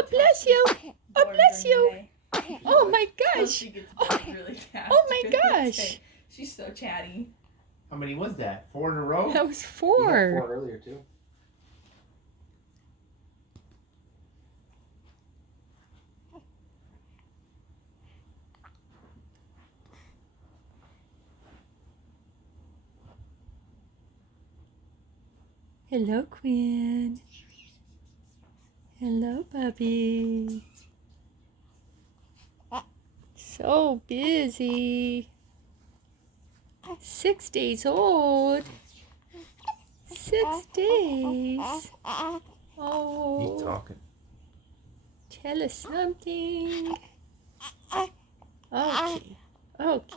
Oh, bless you. Oh, bless you. Oh, my gosh. Oh, my gosh. She's so chatty. How many was that? 4 in a row? That was He had 4. 4 earlier too. Hello, Quinn. Hello, puppy. So busy. 6 days old. 6 days. Oh. He's talking. Tell us something. Okay. Okay.